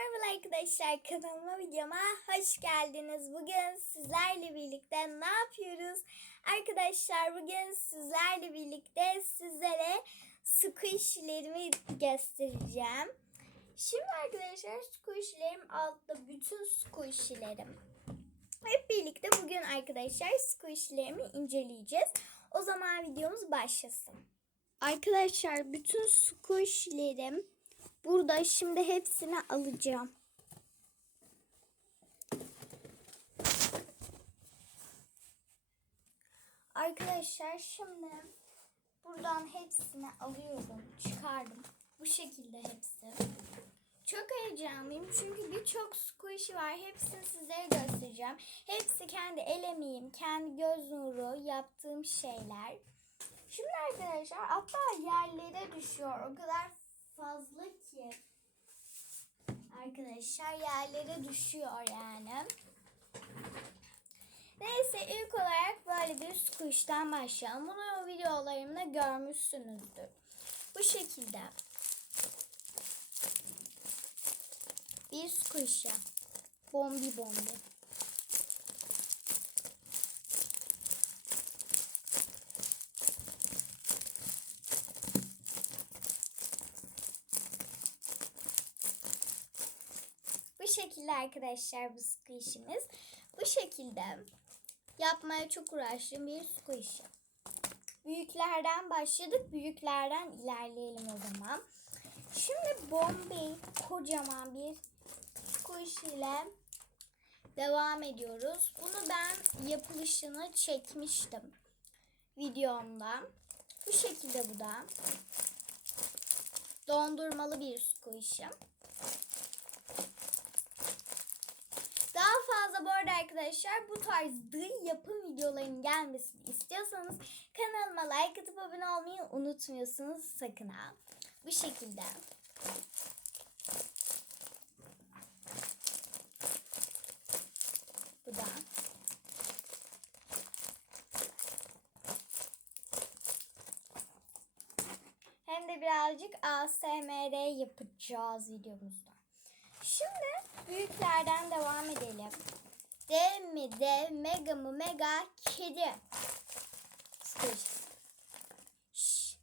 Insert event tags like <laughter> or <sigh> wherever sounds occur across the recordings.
merhaba arkadaşlar kanalıma videoma hoş geldiniz. Bugün sizlerle birlikte ne yapıyoruz? Arkadaşlar bugün sizlerle birlikte sizlere squishlerimi göstereceğim. Şimdi arkadaşlar squishlerim altta bütün squishlerim. Hep birlikte bugün arkadaşlar squishlerimi inceleyeceğiz. O zaman videomuz başlasın. Arkadaşlar bütün squishlerim Burada şimdi hepsini alacağım. Arkadaşlar şimdi buradan hepsini alıyorum. Çıkardım. Bu şekilde hepsi. Çok heyecanlıyım çünkü birçok squishy var. Hepsini sizlere göstereceğim. Hepsi kendi el emeğim, kendi göz nuru yaptığım şeyler. Şimdi arkadaşlar hatta yerlere düşüyor. O kadar fazla ki arkadaşlar yerlere düşüyor yani. Neyse ilk olarak böyle bir squish'ten başlayalım. Bunu videolarımda görmüşsünüzdür. Bu şekilde bir squish yap. Bombi bombi. Bu şekilde arkadaşlar bu squishimiz. Bu şekilde yapmaya çok uğraştığım bir squish. Büyüklerden başladık. Büyüklerden ilerleyelim o zaman. Şimdi Bombay kocaman bir squish ile devam ediyoruz. Bunu ben yapılışını çekmiştim videomda. Bu şekilde bu da. Dondurmalı bir squish'im. Daha fazla bu arada arkadaşlar bu tarz dıl yapım videolarının gelmesini istiyorsanız kanalıma like atıp abone olmayı unutmuyorsunuz sakın ha. Bu şekilde. Bu da. Hem de birazcık ASMR yapacağız videomuzda. Şimdi büyüklerden devam edelim. Dev mi dev, mega mı mega, kedi. Şş.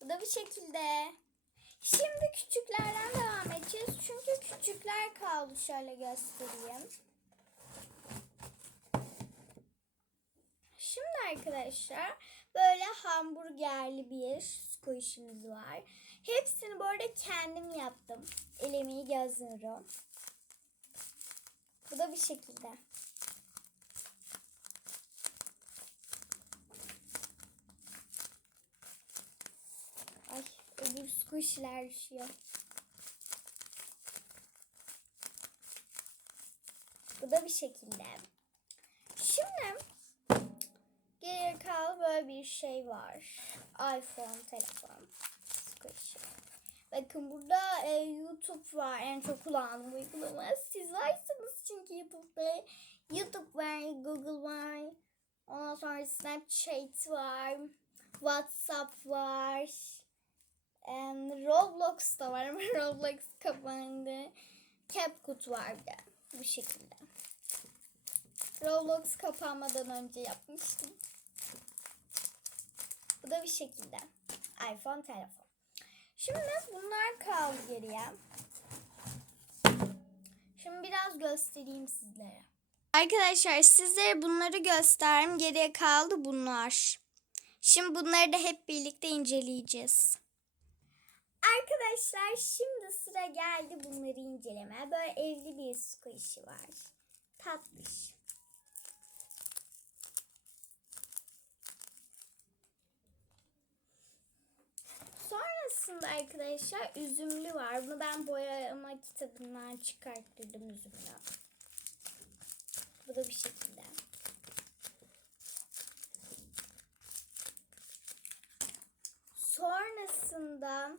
Bu da bu şekilde. Şimdi küçüklerden devam edeceğiz. Çünkü küçükler kaldı. Şöyle göstereyim. Şimdi arkadaşlar böyle hamburgerli bir squishimiz var. Hepsini bu arada kendim yaptım. El emeği göz. Bu da bir şekilde. Ay öbür squishy'ler düşüyor. Da bir şekilde. Şimdi geriye kalan böyle bir şey var. iPhone telefon. Bakın burada e, YouTube var. En çok kullandığım uygulama. Siz varsınız çünkü YouTube'da. YouTube var, Google var. Ondan sonra Snapchat var. WhatsApp var. Em, Roblox da var ama <laughs> Roblox kapandı. CapCut var bir de bu şekilde. Roblox kapanmadan önce yapmıştım. Bu da bir şekilde. iPhone telefon. Şimdi bunlar kaldı geriye. Şimdi biraz göstereyim sizlere. Arkadaşlar sizlere bunları göstereyim. Geriye kaldı bunlar. Şimdi bunları da hep birlikte inceleyeceğiz. Arkadaşlar şimdi sıra geldi bunları incelemeye. Böyle evli bir squishy var. Tatlış. Sonrasında arkadaşlar üzümlü var. Bunu ben boyama kitabından çıkarttırdım üzümlü. Bu da bir şekilde. Sonrasında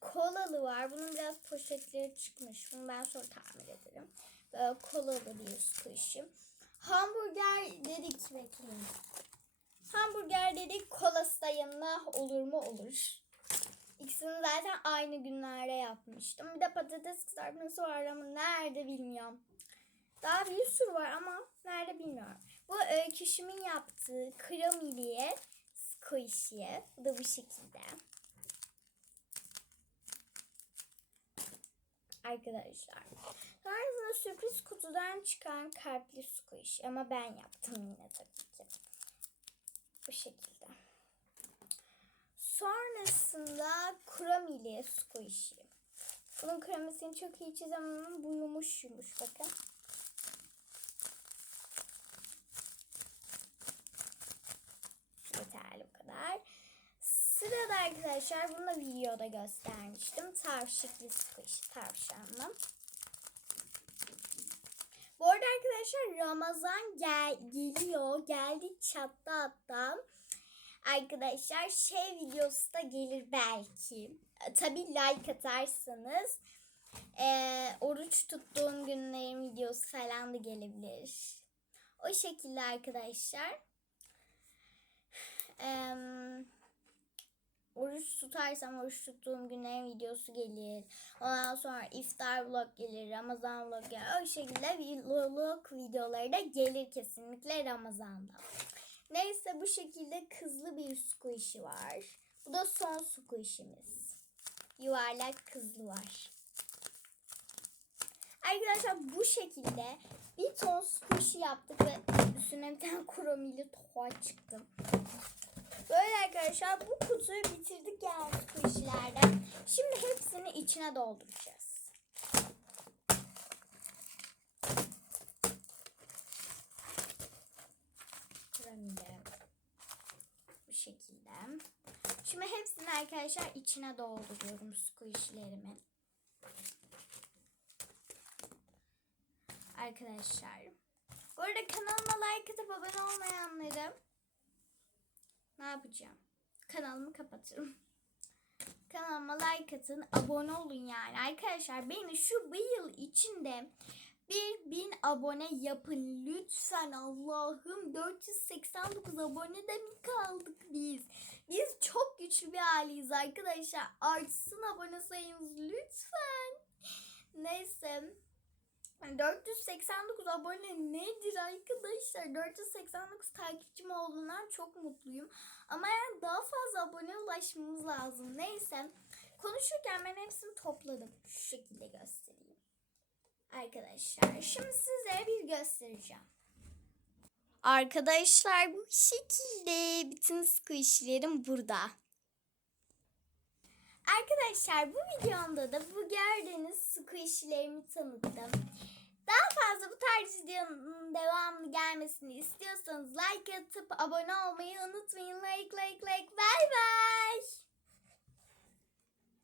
kolalı var. Bunun biraz poşetleri çıkmış. Bunu ben sonra tamir ederim. Böyle kolalı bir squishy. Hamburger dedik bekleyin. Hamburger dedik kolası da yanına olur mu olur. İkisini zaten aynı günlerde yapmıştım. Bir de patates kızartması var ama nerede bilmiyorum. Daha bir sürü var ama nerede bilmiyorum. Bu öyküşümün yaptığı kremiliye squishy. Bu da bu şekilde. Arkadaşlar. Sonrasında sürpriz kutudan çıkan kalpli squish. Ama ben yaptım yine tabii ki. Bu şekilde. Sonrasında kremili squishy. Bunun kremasını çok iyi çizemem. Bu yumuş yumuş bakın. Yeterli bu kadar. Sırada arkadaşlar bunu da videoda göstermiştim. Tavşikli squish tavşanlı. Bu arada arkadaşlar Ramazan gel geliyor. Geldi çattı hatta. Arkadaşlar şey videosu da gelir belki. Tabii like atarsanız e, oruç tuttuğum günlerin videosu falan da gelebilir. O şekilde arkadaşlar. Eee oruç tutarsam oruç tuttuğum günlerin videosu gelir. Ondan sonra iftar vlog gelir, Ramazan vlog gelir. O şekilde vlog videoları da gelir kesinlikle Ramazan'da. Neyse bu şekilde kızlı bir squishy var. Bu da son squishy'miz. Yuvarlak kızlı var. Arkadaşlar bu şekilde bir ton squishy yaptık ve üstüne bir tane kromili toğa çıktım. Böyle arkadaşlar bu kutuyu bitirdik yani squishy'lerden. Şimdi hepsini içine dolduracağız. Bu şekilde. Şimdi hepsini arkadaşlar içine dolduruyorum squishy'lerimin. Arkadaşlar. Bu arada kanalıma like atıp abone olmayanları ne yapacağım? Kanalımı kapatırım. <laughs> Kanalıma like atın, abone olun yani. Arkadaşlar beni şu bir yıl içinde bir bin abone yapın lütfen Allah'ım 489 abone de mi kaldık biz? Biz çok güçlü bir aileyiz arkadaşlar. Artsın abone sayımız lütfen. <laughs> Neyse. 489 abone nedir arkadaşlar? 489 takipçim olduğundan çok mutluyum. Ama yani daha fazla abone ulaşmamız lazım. Neyse. Konuşurken ben hepsini topladım. Şu şekilde göstereyim. Arkadaşlar şimdi size bir göstereceğim. Arkadaşlar bu şekilde bütün squishlerim burada. Arkadaşlar bu videomda da bu gördüğünüz squishlerimi tanıttım. Daha fazla bu tarz videonun devamlı gelmesini istiyorsanız like atıp abone olmayı unutmayın. Like like like bye bye.